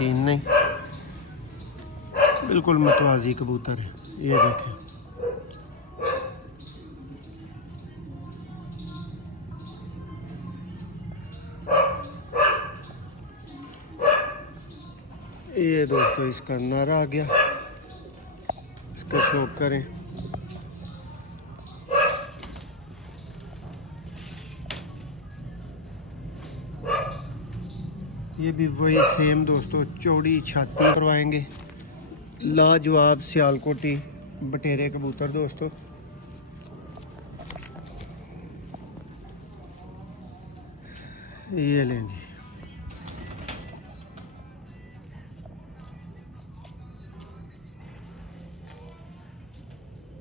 Scene नहीं, बिल्कुल मतवाजी कबूतर है। ये देखें, ये दोस्तों इसका नारा आ गया, इसका शौक करें। ये भी वही सेम दोस्तों, चौड़ी छाती करवाएंगे। लाजवाब सियालकोटी बटेरे कबूतर दोस्तों। ये लें जी,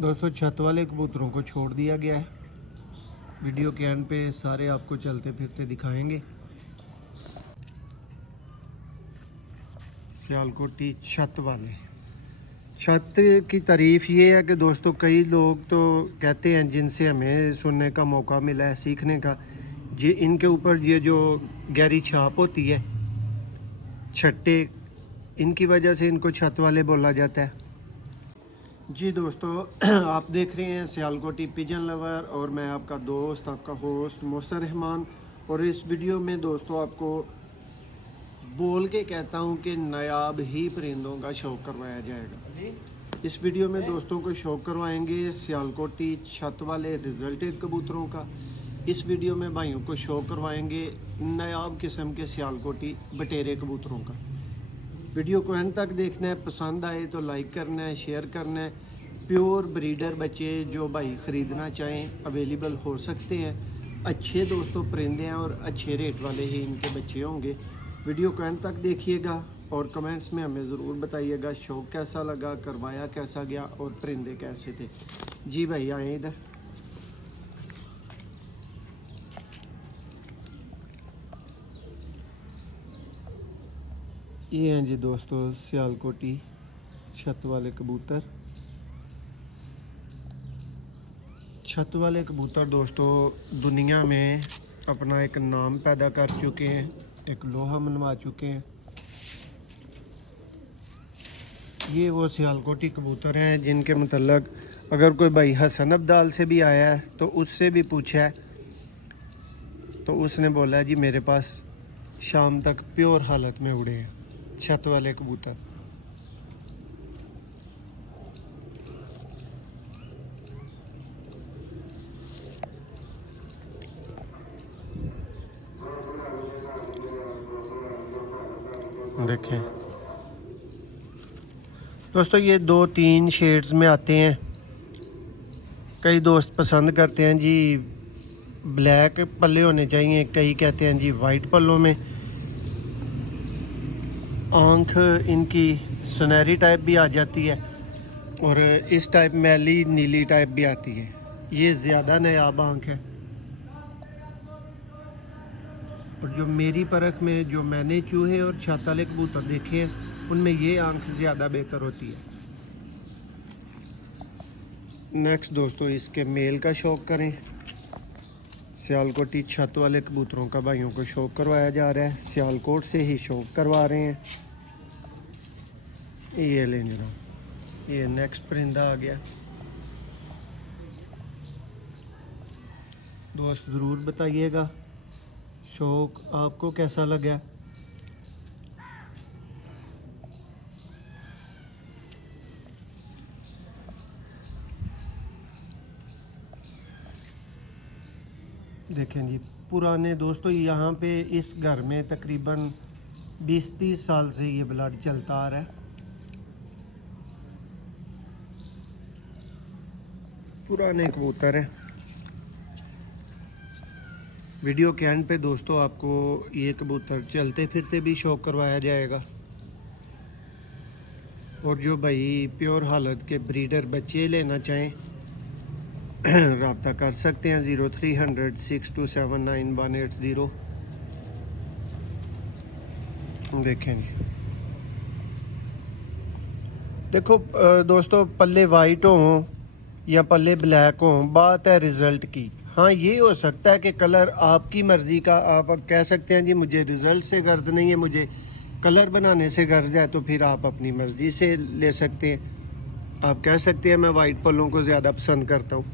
दोस्तों छत वाले कबूतरों को छोड़ दिया गया है। वीडियो के एंड पे सारे आपको चलते फिरते दिखाएंगे। सियालकोटी छत वाले, छत की तारीफ़ ये है कि दोस्तों कई लोग तो कहते हैं, जिनसे हमें सुनने का मौका मिला है, सीखने का, जी इनके ऊपर ये जो गहरी छाप होती है, छट्टे, इनकी वजह से इनको छत वाले बोला जाता है। जी दोस्तों आप देख रहे हैं सियालकोटी पिजन लवर और मैं आपका दोस्त, आपका होस्ट मोहसिन रहमान। और इस वीडियो में दोस्तों आपको बोल के कहता हूं कि नायाब ही परिंदों का शौक करवाया जाएगा। इस वीडियो में दोस्तों को शौक करवाएंगे सियालकोटी छत वाले रिजल्टेड कबूतरों का। इस वीडियो में भाइयों को शौक करवाएंगे नायाब किस्म के सियालकोटी बटेरे कबूतरों का। वीडियो को एंड तक देखना है, पसंद आए तो लाइक करना है, शेयर करना है। प्योर ब्रीडर बच्चे जो भाई ख़रीदना चाहें अवेलेबल हो सकते हैं। अच्छे दोस्तों परिंदे हैं और अच्छे रेट वाले ही इनके बच्चे होंगे। वीडियो को एंड तक देखिएगा और कमेंट्स में हमें ज़रूर बताइएगा शौक कैसा लगा, करवाया कैसा गया और परिंदे कैसे थे। जी भाई आए इधर। ये हैं जी दोस्तों सियालकोटी छत वाले कबूतर। छत वाले कबूतर दोस्तों दुनिया में अपना एक नाम पैदा कर चुके हैं, एक लोहा मनवा चुके हैं। ये वो सियालकोटी कबूतर हैं जिनके मतलब अगर कोई भाई हसन अब्दाल से भी आया है तो उससे भी पूछा है तो उसने बोला है जी मेरे पास शाम तक प्योर हालत में उड़े हैं छत वाले कबूतर। देखें दोस्तों ये 2-3 शेड्स में आते हैं। कई दोस्त पसंद करते हैं जी ब्लैक पल्ले होने चाहिए, कई कहते हैं जी वाइट पल्लों में। आँख इनकी सुनहरी टाइप भी आ जाती है और इस टाइप मैली नीली टाइप भी आती है। ये ज़्यादा नायाब आँख है और जो मेरी परख में जो मैंने चूहे और छत वाले कबूतर देखे हैं उनमें ये आँख ज़्यादा बेहतर होती है। नेक्स्ट दोस्तों इसके मेल का शौक करें। सियालकोटी छत वाले कबूतरों का भाइयों को शौक करवाया जा रहा है, सियालकोट से ही शौक करवा रहे हैं। ये लें जनाब, ये नेक्स्ट परिंदा आ गया। दोस्त ज़रूर बताइएगा शौक आपको कैसा लगा। देखें जी पुराने दोस्तों यहाँ पे इस घर में तकरीबन 20-30 साल से ये ब्लड चलता आ रहा है। पुराने कबूतर हैं। वीडियो के एंड पे दोस्तों आपको ये कबूतर चलते फिरते भी शौक करवाया जाएगा। और जो भाई प्योर हालत के ब्रीडर बच्चे लेना चाहें रब्ता कर सकते हैं 0300 6279 180। देखें देखो दोस्तों पल्ले वाइट हों या पल्ले ब्लैक हों, बात है रिज़ल्ट की। हाँ ये हो सकता है कि कलर आपकी मर्ज़ी का, आप कह सकते हैं जी मुझे रिज़ल्ट से गर्ज नहीं है, मुझे कलर बनाने से गर्ज है तो फिर आप अपनी मर्ज़ी से ले सकते हैं। आप कह सकते हैं मैं वाइट पल्लों को ज़्यादा पसंद करता हूँ।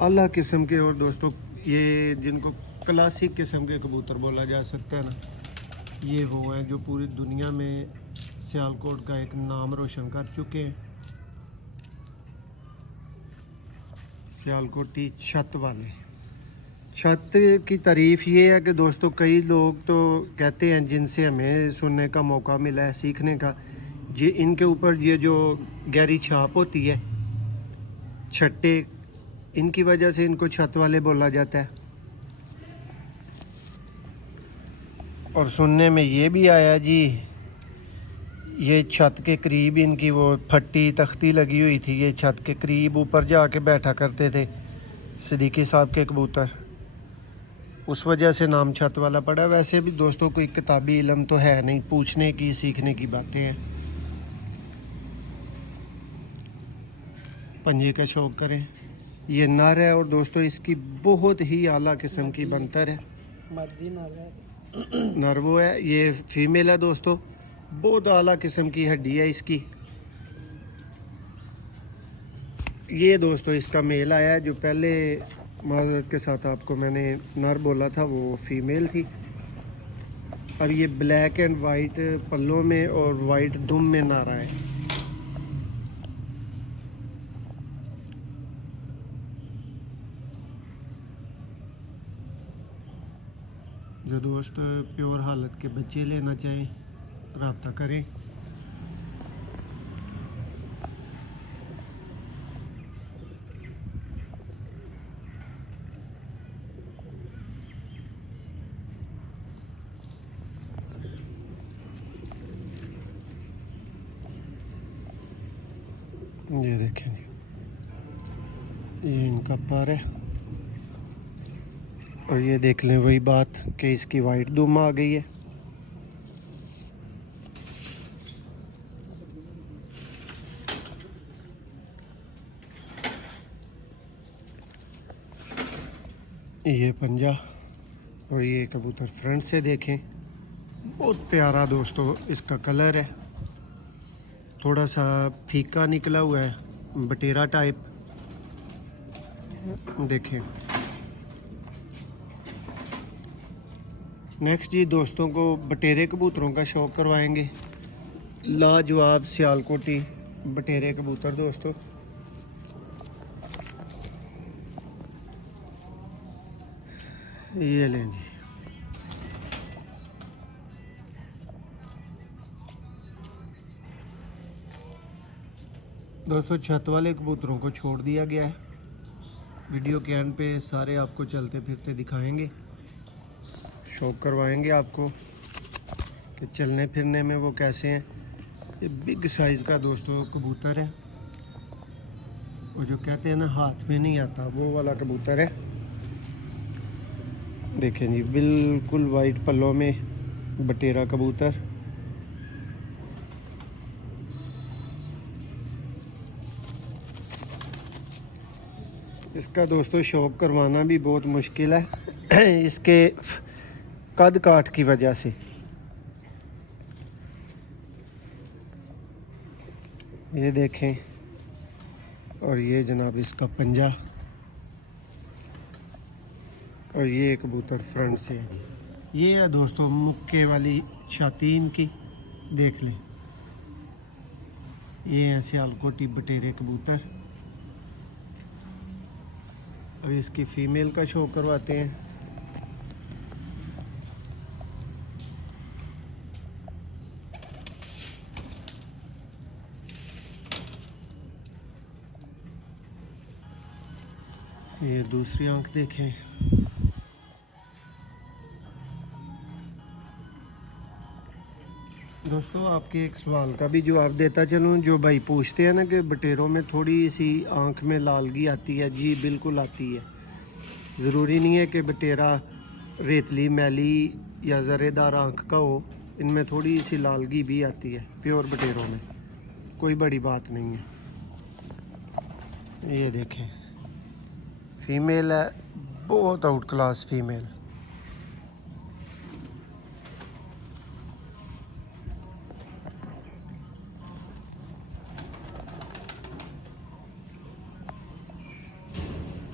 आला किस्म के और दोस्तों ये जिनको क्लासिक किस्म के कबूतर बोला जा सकता है ना, ये वो हैं जो पूरी दुनिया में सियालकोट का एक नाम रोशन कर चुके हैं। सियालकोटी छत वाले। छत की तारीफ़ ये है कि दोस्तों कई लोग तो कहते हैं जिनसे हमें सुनने का मौका मिला है, सीखने का, ये इनके ऊपर ये जो गहरी छाप होती है, छट्टे, इनकी वजह से इनको छत वाले बोला जाता है। और सुनने में ये भी आया जी, ये छत के करीब इनकी वो फट्टी तख्ती लगी हुई थी, ये छत के करीब ऊपर जाके बैठा करते थे सिद्दीकी साहब के कबूतर, उस वजह से नाम छत वाला पड़ा। वैसे भी दोस्तों कोई किताबी इल्म तो है नहीं, पूछने की सीखने की बातें हैं। पंजे का शौक़ करें। ये नर है और दोस्तों इसकी बहुत ही आला किस्म की बनतर है। नर वो है, ये फीमेल है दोस्तों, बहुत आला किस्म की हड्डी है इसकी। ये दोस्तों इसका मेल आया है, जो पहले माज़रत के साथ आपको मैंने नर बोला था वो फीमेल थी। अब ये ब्लैक एंड वाइट पल्लों में और वाइट दुम में नारा है। जो दोस्त प्योर हालत के बच्चे लेना चाहें रब्ता करें। ये देखें जी, ये इनका पर है। और ये देख लें वही बात कि इसकी वाइट दुम आ गई है। ये पंजा और ये कबूतर फ्रंट से देखें, बहुत प्यारा दोस्तों इसका कलर है, थोड़ा सा फीका निकला हुआ है, बटेरा टाइप। देखें नेक्स्ट जी दोस्तों को बटेरे कबूतरों का शौक़ करवाएंगे। लाजवाब सियालकोटी बटेरे कबूतर दोस्तों, ये लें जी। दोस्तों छत वाले कबूतरों को छोड़ दिया गया है। वीडियो के एंड पे सारे आपको चलते फिरते दिखाएंगे, शौक़ करवाएंगे आपको कि चलने फिरने में वो कैसे हैं। ये बिग साइज़ का दोस्तों कबूतर है, वो जो कहते हैं ना हाथ में नहीं आता, वो वाला कबूतर है। देखें जी बिल्कुल वाइट पल्लों में बटेरा कबूतर। इसका दोस्तों शौक़ करवाना भी बहुत मुश्किल है इसके कद काठ की वजह से। ये देखें, और ये जनाब इसका पंजा, और ये कबूतर फ्रंट से है। ये है दोस्तों मुक्के वाली छाती इनकी, देख लें। ये है सियालकोटी बटेरे कबूतर। अब इसकी फ़ीमेल का शो करवाते हैं। ये दूसरी आंख देखें। दोस्तों आपके एक सवाल का भी जवाब देता चलूँ, जो भाई पूछते हैं ना कि बटेरों में थोड़ी सी आंख में लालगी आती है। जी बिल्कुल आती है। ज़रूरी नहीं है कि बटेरा रेतली मैली या ज़रेदार आंख का हो, इनमें थोड़ी सी लालगी भी आती है प्योर बटेरों में, कोई बड़ी बात नहीं है। ये देखें फीमेल है, बहुत आउट क्लास फीमेल।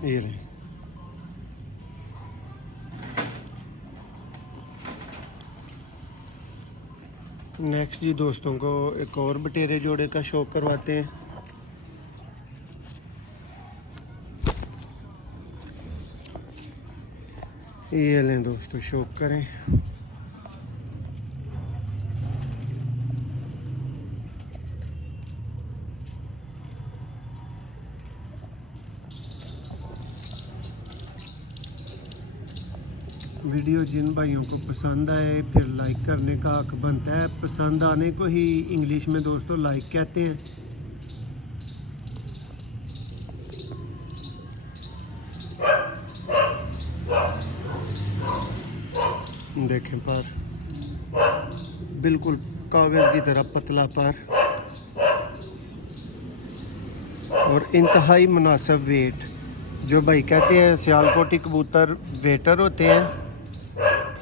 ये रहे। नेक्स्ट जी दोस्तों को एक और बटेरे जोड़े का शौक करवाते हैं। ये लें दोस्तों, शौक करें। वीडियो जिन भाइयों को पसंद आए फिर लाइक करने का हक बनता है। पसंद आने को ही इंग्लिश में दोस्तों लाइक कहते हैं। देखें पर बिल्कुल कागज़ की तरह पतला पर और इंतहाई मुनासिब वेट। जो भाई कहते हैं सियालकोटी कबूतर वेटर होते हैं,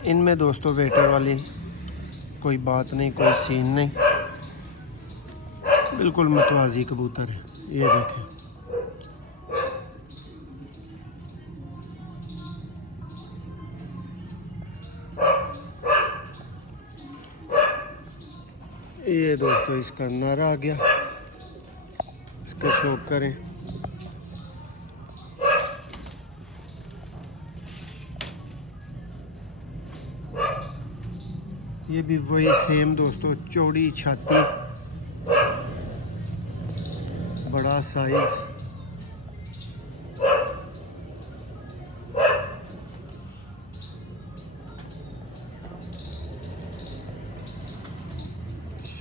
इनमें दोस्तों वेटर वाली कोई बात नहीं, कोई सीन नहीं, बिल्कुल मतवाजी कबूतर है। ये देखें, ये दोस्तों इसका नर आ गया, इसका शौक करें। ये भी वही सेम दोस्तों, चौड़ी छाती, बड़ा साइज।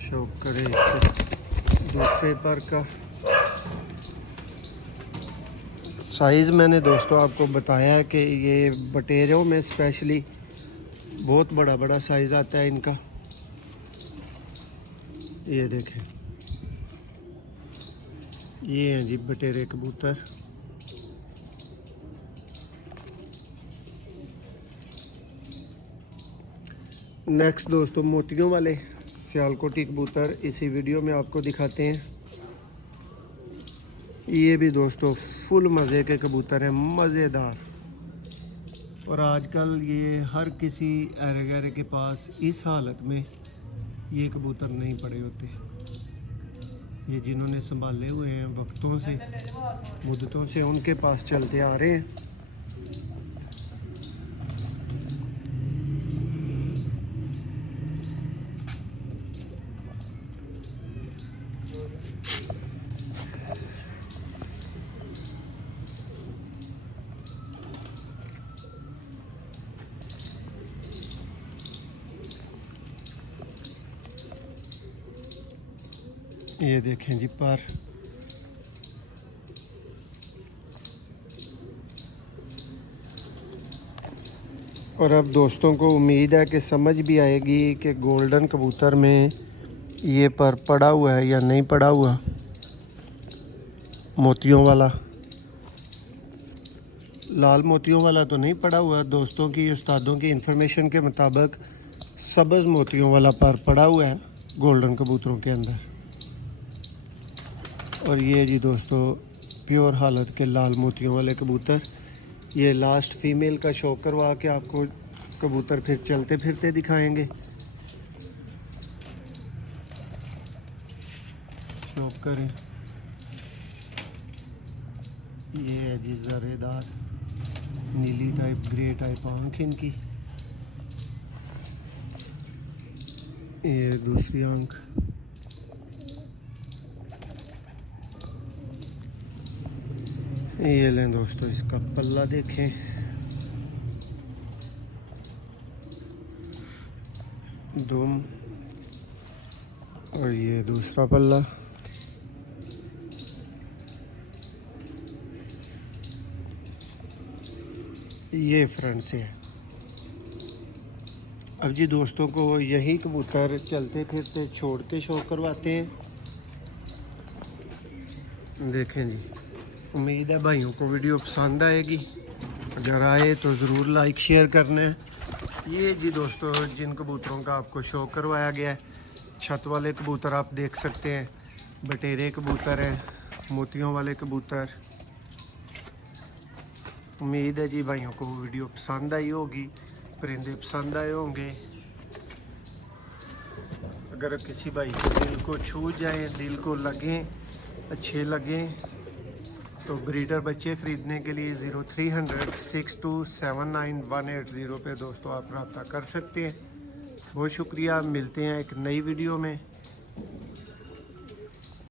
शौक करें इसके दूसरे पर का साइज़। मैंने दोस्तों आपको बताया है कि ये बटेरों में स्पेशली बहुत बड़ा बड़ा साइज़ आता है इनका। ये देखें, ये हैं जी बटेरे कबूतर। नेक्स्ट दोस्तों मोतियों वाले सियालकोटी कबूतर इसी वीडियो में आपको दिखाते हैं। ये भी दोस्तों फुल मज़े के कबूतर हैं, मज़ेदार। और आजकल ये हर किसी ऐरे गैरे के पास इस हालत में ये कबूतर नहीं पड़े होते। ये जिन्होंने संभाले हुए हैं वक्तों से, मुद्दतों से, उनके पास चलते आ रहे हैं। ये देखें जी पर और अब दोस्तों को उम्मीद है कि समझ भी आएगी कि गोल्डन कबूतर में ये पर पड़ा हुआ है या नहीं पड़ा हुआ। मोतियों वाला, लाल मोतियों वाला तो नहीं पड़ा हुआ दोस्तों की उस्तादों की इन्फॉर्मेशन के मुताबिक। सब्ज़ मोतियों वाला पर पड़ा हुआ है गोल्डन कबूतरों के अंदर। और ये जी दोस्तों प्योर हालत के लाल मोतियों वाले कबूतर। ये लास्ट फीमेल का शौक करवा के आपको कबूतर फिर चलते फिरते दिखाएंगे। शौक करें। ये है जी जरेदार नीली टाइप ग्रे टाइप आँख इनकी। ये दूसरी आँख। ये लें दोस्तों इसका पल्ला देखें, दुम। और ये दूसरा पल्ला। ये फ्रंट से है। अब जी दोस्तों को यही कबूतर चलते फिरते छोड़ के शौक करवाते हैं। देखें जी, उम्मीद है भाइयों को वीडियो पसंद आएगी। अगर आए तो ज़रूर लाइक शेयर करना है। ये जी दोस्तों जिन कबूतरों का आपको शौक करवाया गया है, छत वाले कबूतर आप देख सकते हैं, बटेरे कबूतर हैं, मोतियों वाले कबूतर। उम्मीद है जी भाइयों को वीडियो पसंद आई होगी, परिंदे पसंद आए होंगे। अगर किसी भाई के दिल को छू जाए, दिल को लगें, अच्छे लगें, तो ब्रीडर बच्चे ख़रीदने के लिए 0300 6279 180 पे दोस्तों आप रब्ता कर सकते हैं। बहुत शुक्रिया, मिलते हैं एक नई वीडियो में।